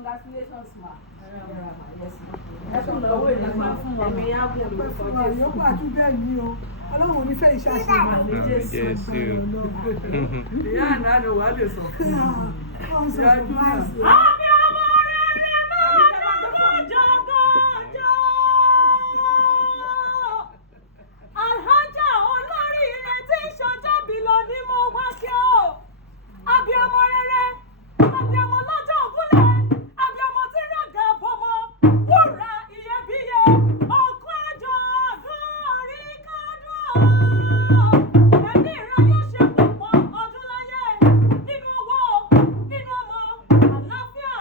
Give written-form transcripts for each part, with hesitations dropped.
Congratulations, ma. Yes, ma. Ẹ tún lọ owó ìlú ma fún wọn. Èmi á bò lóko Jésù. Yóò máa tún bẹ́ẹ̀ ni o. Ọlọ́run ò ní fẹ́ iṣẹ́ àṣẹ máa ní Jésù. Ìyá àná ni wàá lè sọ. Ìyá Júlà. Àbí ọmọ rere máa lọ́jọ́ gọ́jọ́. Alhaja olórí ilẹ̀ tí ìṣọjọ́ bí lọ ní mo wá kí o. Àbí ọmọ rere, àbí ọmọ lọ́jọ́ ògúnlẹ̀, àbí ọmọ tí ràgà bọ́mọ, wúrà iyebíye, òkú àjọ àgọ́ orí kádùn. Ẹ̀mí ìran yóò ṣe púpọ̀ ọdún láyé nínú owó, nínú ọmọ, àlàáfíà.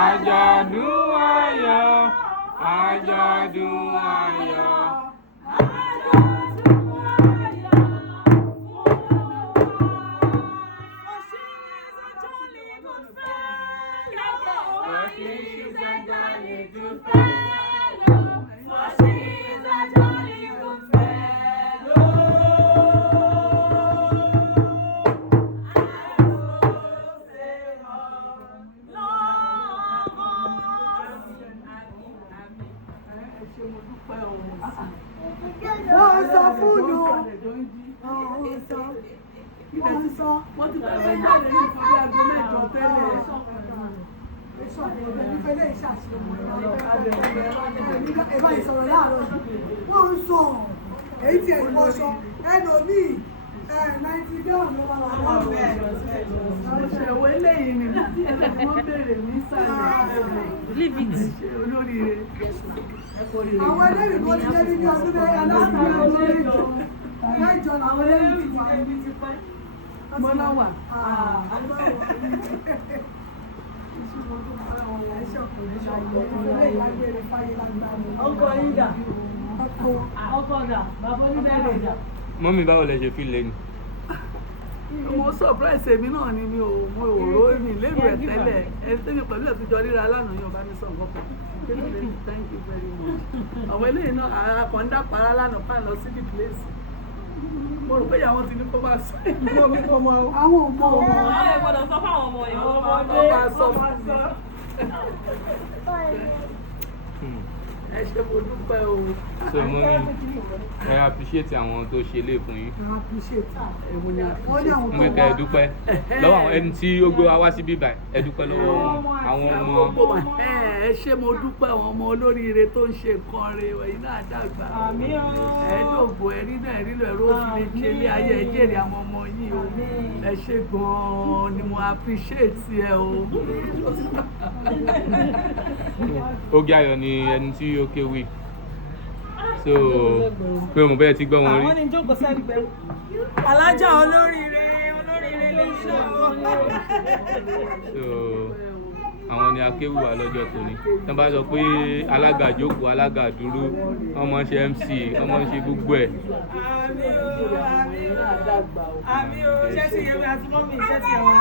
àjọ̀dún ayọ̀, àjọ̀dún ayọ̀. Wọ́n sọ fún un. Wọ́n sọ. Wọ́n ti fẹ́ jáde ní ìfúnpẹ́ aago mẹ́jọ tẹ́lẹ̀. Ìfẹ́lẹ́ ìṣàṣeyọmọ ẹ̀bá ìsọ̀rọ̀ láàárọ̀ wọ́n ń sọ èyí tí ẹ̀yìn wọ́ṣọ ẹnu ní 90 dọ́ọ̀n ló wà lọ́wọ́ Ìṣẹ̀wọ̀ eléyìí ni wọ́n bèèrè ní sàlẹ̀. Leave it. Olóríire. àwọn ẹlẹ́rìí kan ti lẹ́rí ní ọdún mẹ́rin aláàbò lórí mẹ́jọ làwọn ẹlẹ́rìí ti wà ní ti pẹ́. Mọ́nà wà. Ọkọ yín dà. Ọkọ dà. Bàbá ní bẹ́ẹ̀ dà. Mọ́mí báwo lẹ ṣe fi lé ni? Mo surprise èmi náà ni mi ò rò èmi lérò ẹ̀ tẹ́lẹ̀ ẹ tẹ́lẹ̀ pẹ̀lú ẹ̀túnjọ ríra lánàá yóò bá mi sọ nǹkan kan. Thank you very much. Àwọn eléyìí náà ara kan dá para lánàá pa lọ sí the place. Mo rò pé ìyàwó ti ní kó máa sọ ìmọ̀ mi kó mọ. àwọn ọmọ wọn Àwọn ẹ̀ gbọ́dọ̀ sọ fáwọn ọmọ ìwọ ọmọdé. Wọ́n máa sọ fún mi. Ẹ ṣe mo dúpẹ́ o. So mọ́mí ẹ appreciate àwọn tó ṣe lé fún yín. àwọn appreciate Èwo ni wọ́n ní àwọn Mo fẹ́ kẹ́ ẹ dúpẹ́ lọ́wọ́ àwọn ẹni tí ó gbé wa wá sí bíbá ẹ dúpẹ́ lọ́wọ́ wọn. Àwọn ọmọ gbogbo ẹ ṣé mo dúpẹ́ àwọn ọmọ olóríire tó ń ṣe nǹkan rẹ̀ ẹ̀yin náà dàgbà. Àmín o. Ẹ̀ẹ́dògbò ẹ̀rí náà rí lọ ẹ̀rọ òfin ṣe ilé ayé ẹ jèrè àwọn ọmọ yìí o. Ẹ ṣé gan-an ni mo appreciate ẹ o. Oge Ayọ̀ ni ẹni tí ó kéwì. So pé mo bẹ́ẹ̀ ti gbọ́ wọn rí. Àwọn ní jókòó sẹ́gbẹ̀ẹ́. Alájà olóríire lè ṣe o. So àwọn ni akéwì wa lọ́jọ́ tòní. Tán bá sọ pé alága jókòó, alága dúró, wọ́n máa ń ṣe MC, wọ́n máa ń ṣe gbogbo ẹ̀. Àmín o. Àmín o. Iṣẹ́ ti yẹ mi àti mọ́mí iṣẹ́ ti yẹ wọn.